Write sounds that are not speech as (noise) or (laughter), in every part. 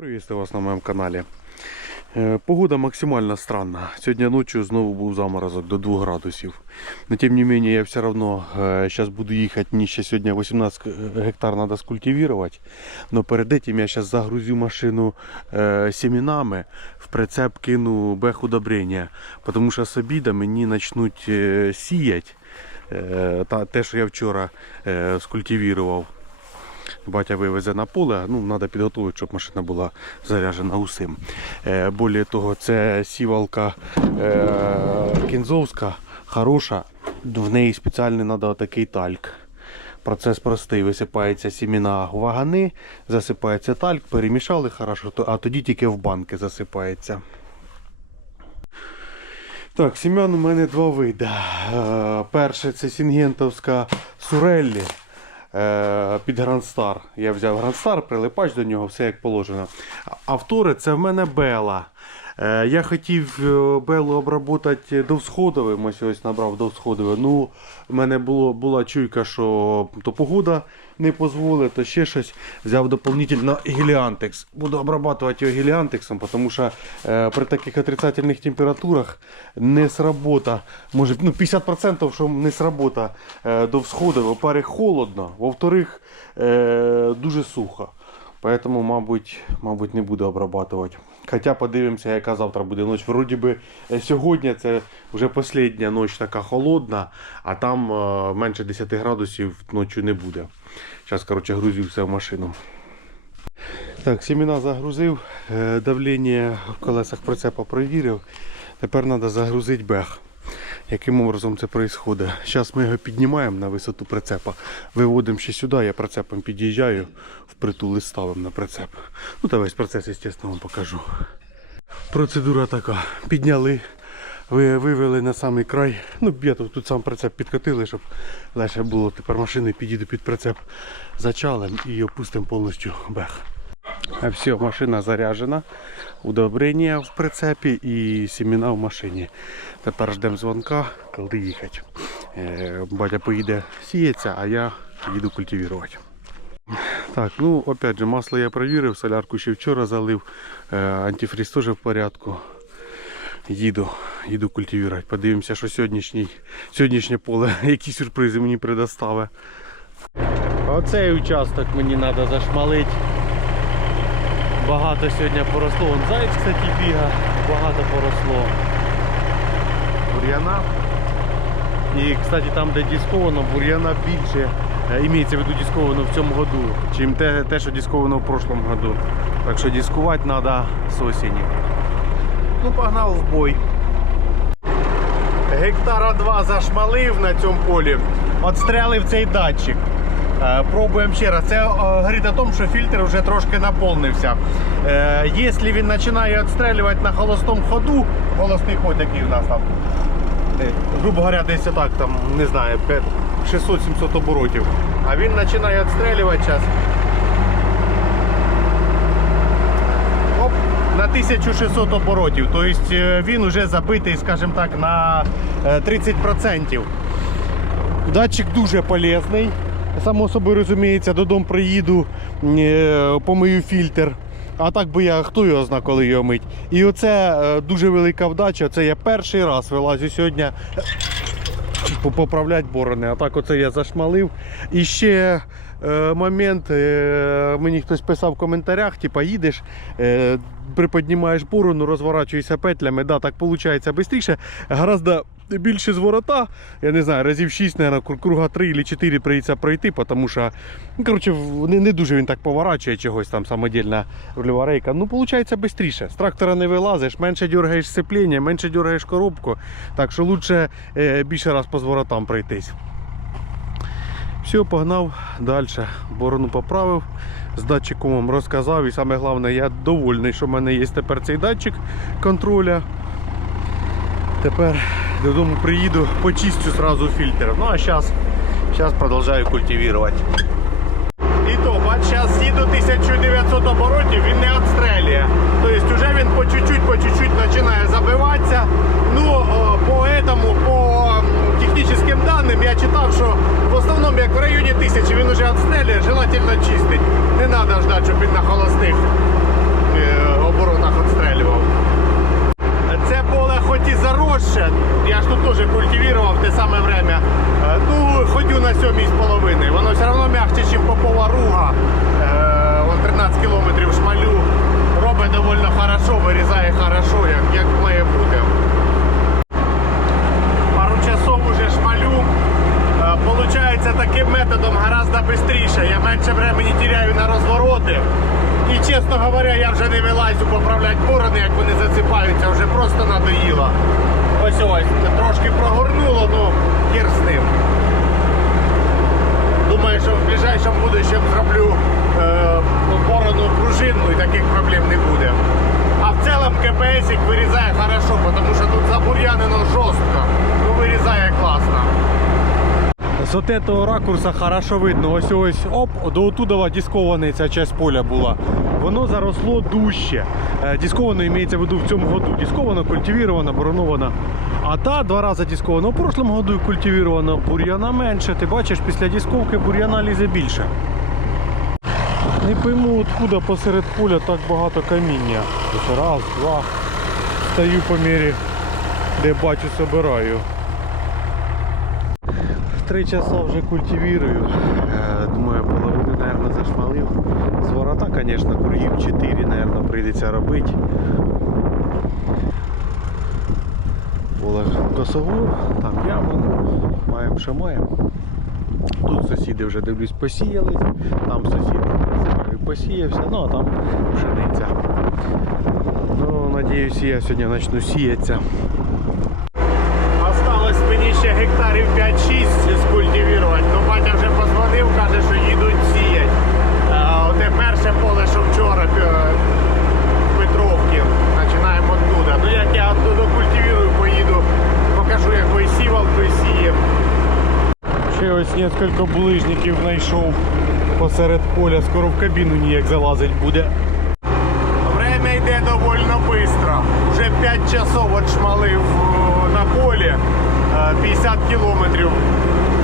Приветствую вас на моєму каналі. Е, Погода максимально странна. Сьогодні ночі знову був заморозок до 2 градусів. Но тим не менее я все равно зараз буду. Мені ще сьогодні 18 гектар треба скультивувати. Но перед этим я зараз загрузю машину е, семенами, в прицеп кину бех удобрення. Тому що з обіда мені почнуть е, сіяти. Е, те, що я вчора скультивував. Батя вивезе на поле, ну треба підготувати, щоб машина була заряджена усім. Е, Более того, це сівалка е, кінзовська, хороша. В неї спеціальний треба такий тальк. Процес простий, висипаються сіміна вагани, засипається тальк, перемішали хорошо, а тоді тільки в банки засипається. Так, сім'ян у мене два види. Е, Перше це Сінгентовська Суреллі під Грандстар. Я взяв Грандстар, прилипач до нього, все як положено. А- А це в мене Бела. Е, Я хотів е, Белу обработати довсходовим, ось ось набрав довсходове. Ну, в мене було, була чуйка, що то погода не дозволить, то ще щось. Взяв дополнительно геліантекс. Буду обрабатувати його геліантексом, тому що е, при таких отрицательних температурах не сработа. Може, ну, 50% що не сработа е, до всходу. Во-первых, холодно, во-вторых, е, дуже сухо. Поэтому, мабуть, мабуть, не буду обрабатувати. Хоча подивимося, яка завтра буде ніч. Вроді би е, сьогодні це вже остання ніч така холодна, а там е, менше 10 градусів ночі не буде. Зараз, коротше, грузю в машину. Так, семена загрузив, е, давлення в колесах прицепа перевірив. Тепер треба загрузити бех. Яким образом це відбувається? Зараз ми його піднімаємо на висоту прицепа, виводимо ще сюди, я прицепом під'їжджаю, впритул і ставимо на прицеп. Ну та весь процес, звісно, вам покажу. Процедура така. Підняли, вивели на самий край. Ну, я тут, тут сам прицеп підкотили, щоб легше було. Тепер машини підійду під прицеп зачалим і опустимо повністю бех. Все, машина заряджена, удобрення в прицепі і сімена в машині. Тепер ждемо дзвонка, коли їхати. Е, Батя поїде сіється, а я їду культивувати. Так, ну опять же, масло я провірив, солярку ще вчора залив, е, антифріз теж в порядку. Їду, їду культивувати. Подивимося, що сьогоднішній, сьогоднішнє поле, (laughs) які сюрпризи мені предоставить. Оцей участок мені треба зашмалити. Багато сьогодні поросло. Вон заяць, кстати, біга, багато поросло. Бур'яна. І, кстати, там, де дисковано, бур'яна більше. Е, в виду дисковано в цьому году, чим те, те, що дисковано в прошлому году. Так що дискувати треба з осені. Ну, погнав в бой. Гектара два зашмалив на цьому полі. Отстрелив цей датчик. Е, Пробуємо ще раз. Це е, говорить о тому, що фільтр вже трошки наповнився. Е, Якщо він починає відстрелювати на холостому ходу, холостий ход який у нас там, грубо говоря, десь так, там, не знаю, 600-700 оборотів. А він починає відстрелювати зараз. Оп, на 1600 оборотів. Тобто е, він вже забитий, скажімо так, на е, 30%. Датчик дуже полезний. Само собою розуміється, додому приїду, е, помию фільтр. А так би я хто його зна, коли його мить. І оце е, дуже велика вдача. Це я перший раз вилазю сьогодні поправляти борони. А так оце я зашмалив. І ще е, момент, е, мені хтось писав в коментарях, типа їдеш, е, приподнімаєш борону, розворачуєшся петлями. Да, так виходить швидше. Гораздо більше зворота, я не знаю, разів 6, мабуть, круга 3 чи 4 прийдеться пройти, тому що ну, коротше, не, не дуже він так поворачує чогось там самодільна рульова рейка. Ну, виходить швидше. З трактора не вилазиш, менше дергаєш сцеплення, менше дергаєш коробку. Так що краще е, більше раз по зворотам пройтись. Все, погнав далі. Борону поправив, з датчиком вам розказав. І саме головне, я довольний, що в мене є тепер цей датчик контроля. Тепер додому приїду, почистю сразу фільтр. Ну а зараз, зараз продовжую культивувати. І то, бач, зараз їду 1900 оборотів, він не відстрелює. Тобто вже він по чуть-чуть, по чуть-чуть починає забиватися. Ну, по этому, по технічним даним я читав, що в основному як в районі 1000 він вже відстрелює, желательно чистить. Не треба ждати, щоб він на холостих Саме время. Ну, ходю на 7,5. Воно все одно м'ягче, ніж попова руга. Е, 13 кілометрів шмалю. Робить доволі хорошо, вирізає хорошо, як має бути. Пару часов уже шмалю. Е, получається таким методом гораздо швидше. Я менше времени теряю на розвороти. І чесно говоря, я вже не вилазю поправляти борони, як вони засипаються, вже просто надоїло. Ось ось, трошки прогорнуло, ну хір з ним. Думаю, що в ближайшому будущем зроблю е, борону пружинну і таких проблем не буде. А в цілому КПС вирізає хорошо, тому що тут забур'янено жорстко. Ну вирізає класно. З от этого ракурса хорошо видно. Ось ось оп, до отудова дискований ця часть поля була. Воно заросло дужче. Е, Дисковано имеется в виду в цьому году. Дисковано, культивіровано, бороновано. А та два рази дисковано. У прошлому году культивіровано бур'яна менше. Ти бачиш, після дисковки бур'яна лізе більше. Не пойму, откуда посеред поля так багато каміння. Раз, два. Стою по мірі, де бачу, собираю. Три часа вже культивірую. Е, Думаю, половину, мабуть, зашмалив. З ворота, звісно, кругів 4, мабуть, прийдеться робити. Олег косову, там яма, маємо, що маємо. Тут сусіди вже дивлюсь посіялись, там сусід посіявся, ну а там пшениця. Ну, надіюсь, я сьогодні почну сіятися. Осталось мені ще гектарів 5-6 скультивувати. Ну, батя вже позвонив, каже, що їдуть сіять. А, Оте перше поле, що вчора е, в Петровці. Починаємо оттуда. Ну як я оттуда культивірую, поїду, покажу, якою сівалкою сієм. Ще ось несколько булижників знайшов посеред поля, скоро в кабіну ніяк залазить буде. Время йде доволі швидко. Уже 5 часов отшмалив е, на полі. Е, 50 кілометрів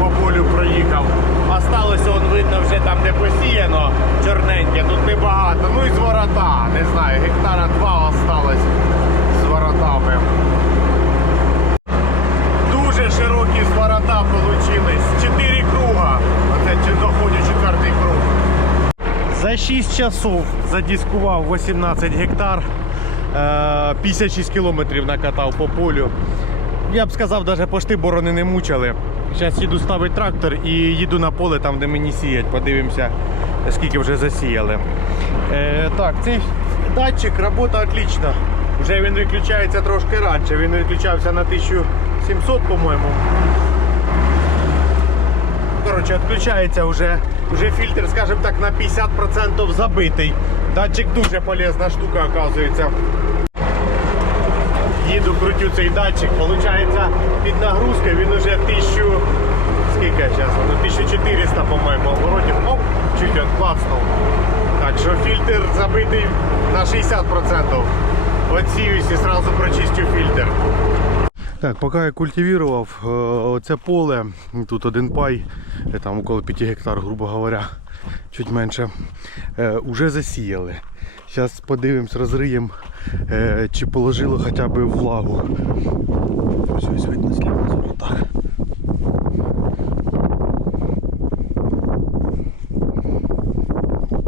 по полю проїхав. Осталося, он видно, вже там, де посіяно чорненьке, тут небагато. Ну і з ворота, не знаю, гектара два осталось з воротами. Дуже широкі з ворота получились. Чотири круга. Оце чи доходить четвертий круг. За 6 часов задискував 18 гектар, е, 56 кілометрів накатав по полю. Я б сказав, навіть пошти борони не мучили. Зараз їду ставити трактор і їду на поле там, де мені сіять. Подивимося, скільки вже засіяли. Е, так, цей датчик працює отлично. Вже він виключається трошки раніше. Він виключався на 1700, по-моєму. Коротше, відключається вже, вже фільтр, скажімо так, на 50% забитий. Датчик дуже полезна штука, оказується. Їду, крутю цей датчик, получається під нагрузкою він уже 1000, скільки зараз, ну 1400, по-моєму, оборотів, оп, чуть він клацнув. Так що фільтр забитий на 60%. Отсіюсь і одразу прочистю фільтр. Так, поки я культивував це оце поле, тут один пай, е, там около 5 гектар, грубо говоря, чуть менше, вже засіяли. Зараз подивимось, розриємо, е, чи положило хоча б влагу. Ось ось видно слід на воротах.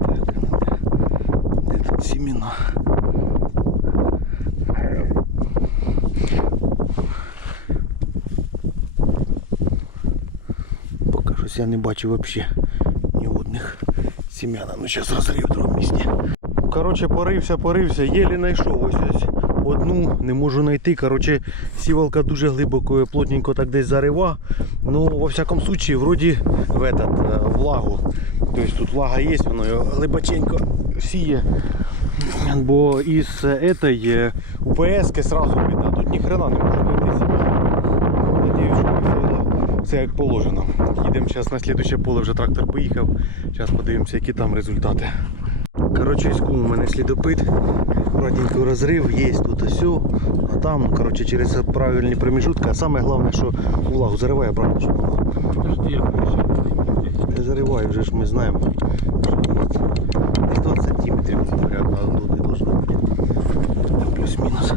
Так, де, де тут сімена? Поки щось я не бачу взагалі ні одних сім'ян. Ну зараз розрив в місці. Коротше, порився, порився, єлі знайшов ось ось одну, не можу знайти. Коротше, сівалка дуже глибоко, плотненько так десь зарива. Ну, во всякому случае, вроді в этот, е, влагу. Тобто тут влага є, воно глибоченько сіє. Бо із этой УПС сразу видно, тут ні хрена не можу знайти себе. Ну, Надіюсь, що виходило все як положено. Їдемо зараз на слідуюче поле, вже трактор поїхав. Зараз подивимося, які там результати. Коротше, із кум у мене слідопит. Аккуратненько розрив, є тут ось, а там, ну, коротше, через правильні проміжутки. А саме головне, що влагу зариває, правда, щоб. Не зариває, вже ж ми знаємо. Десь 20 сантиметрів, говорят, на одну не должно бути. Плюс-мінус.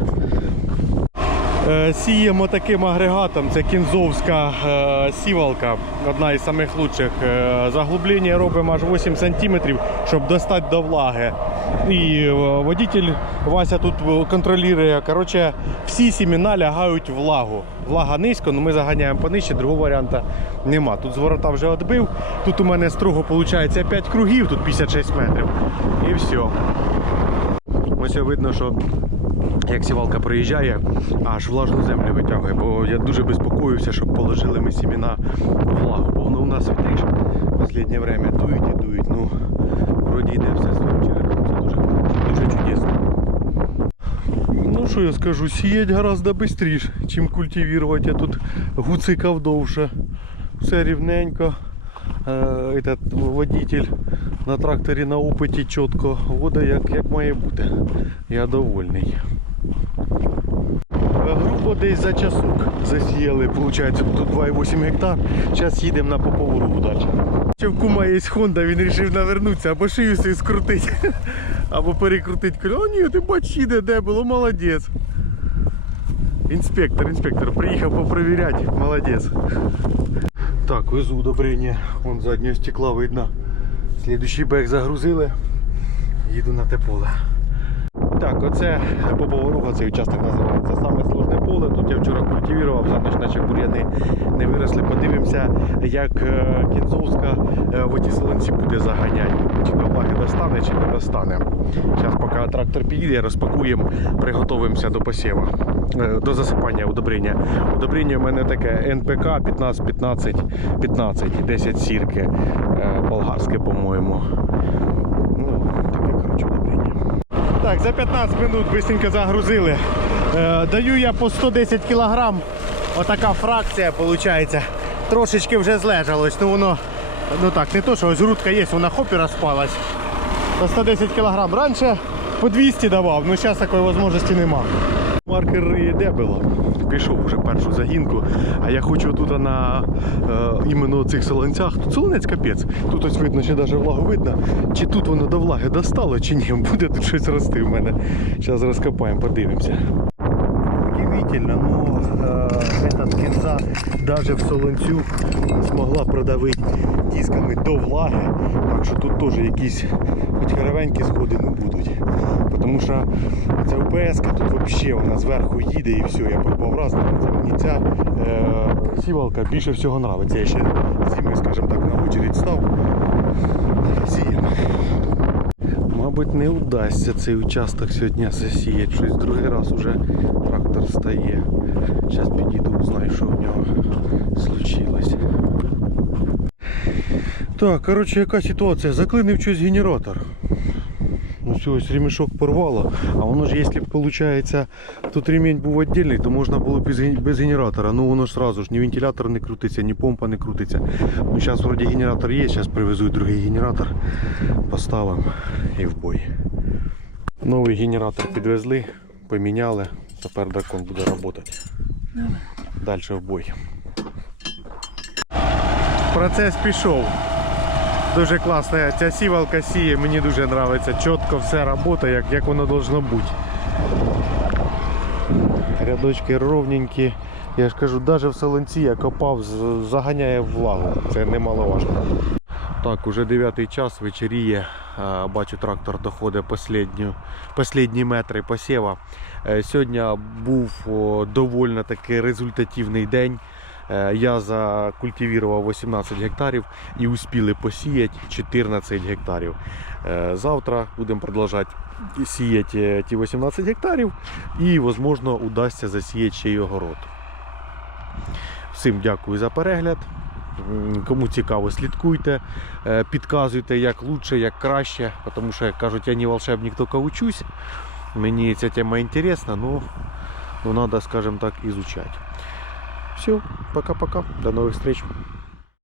Е, Сіємо таким агрегатом, це кінзовська е, сівалка, одна із лучших. Е, Заглублення робимо аж 8 см, щоб достати до влаги. І водитель Вася тут контролює. Коротше, всі сімена лягають влагу. Влага низько, але ми заганяємо понижче, другого варіанту нема. Тут з ворота вже відбив. Тут у мене строго виходить 5 кругів, тут 56 метрів. І все. Ось видно, що як сівалка приїжджає, аж влажну землю витягує, бо я дуже безпокоївся, щоб положили ми сіміна влагу, бо воно у нас вітриш в останнє время дують і дують. Ну, вроді йде все своїм чередом. Це дуже дуже чудесно. Ну що я скажу, сіять гораздо швидше, чим культивувати. Я тут гуцикав довше. Все рівненько. Е, этот водитель на тракторі на опиті чітко вода як, як має бути. Я довольний. Е, Грубо десь за часок засіяли, виходить, тут 2,8 гектар. Зараз їдемо на попову ругу далі. Ще в кума є Honda, він вирішив навернутися, або шию свою скрутити, (laughs) або перекрутити. Кажу, О, ні, ти бач, їде, де було, молодець. Інспектор, інспектор, приїхав попровіряти, молодець. Так, везу удобрення, вон заднього стекла видно. Слідуючий бек загрузили, їду на те поле. Так, оце бобова руга, цей участок називається. Саме сложне поле. Тут я вчора культивував, за ніч наче бур'яни не виросли. Подивимося, як е, кінзовська е, в оті селенці буде заганяти. Чи до влаги достане, чи не достане. Зараз поки трактор підійде, розпакуємо, приготуємося до посіву, е, до засипання удобрення. Удобрення у мене таке НПК 15, 15, 15, 10 сірки, болгарське, по-моєму. Ну, таке, коротше. Так, за 15 минут быстренько загрузили. Е, даю я по 110 кг. Отака фракція виходить. Трошечки вже злежалось. Ну воно, ну так, не то, що ось грудка є, вона хоп і розпалась. По 110 кг. Раніше по 200 давав, але зараз такої можливості нема. Маркер де було. Пішов вже першу загінку, а я хочу тут на е, іменно цих солонцях. Тут солонець капець. Тут ось видно, ще навіть влагу видно. Чи тут воно до влаги достало, чи ні. (laughs) Буде тут щось рости в мене. Зараз розкопаємо, подивимося. Удивительно, но э, этот кінця даже в солонцю змогла продавити дисками до влаги. Так що тут теж якісь хоч каравенькі сходи не будуть. Тому що ця УПС тут взагалі вона зверху їде і все, я пробував раз. Мені ця е, сівалка більше всього подобається. Я ще зими, скажімо так, на очередь став. Мабуть, не вдасться цей участок сьогодні засіяти. Щось другий раз уже трактор стає. Зараз підійду, узнаю, що в нього случилось. Так, коротше, яка ситуація? Заклинив щось генератор. Все, ось ремішок порвало. А воно ж, якщо б, виходить, тут ремінь був віддільний, то можна було б без, без генератора. Ну воно ж сразу ж ні вентилятор не крутиться, ні помпа не крутиться. Ну зараз вроді генератор є, зараз привезуть другий генератор, поставимо і в бой. Новий генератор підвезли, поміняли. Тепер дракон буде працювати. Далі в бой. Процес пішов. Дуже класна ця сівалка сіє, мені дуже подобається. Чітко все працює, як, як воно должно бути. Рядочки ровненькі. Я ж кажу, навіть в солонці я копав, заганяє влагу. Це немаловажно. Так, уже 9 час вечеріє. Бачу, трактор доходить останні, метри посіва. Е, Сьогодні був о, довольно таки результативний день. Е, Я закультивував 18 гектарів і успіли посіяти 14 гектарів. Е, Завтра будемо продовжувати сіяти е, ті 18 гектарів і, можливо, удасться засіяти ще й огород. Всім дякую за перегляд. Кому цікаво, слідкуйте, підказуйте, як краще, як краще, тому що, як кажуть, я не волшебник, тільки учусь. Мені ця тема інтересна, ну, ну треба, скажімо так, ізучати. Все, пока-пока, до новых встреч.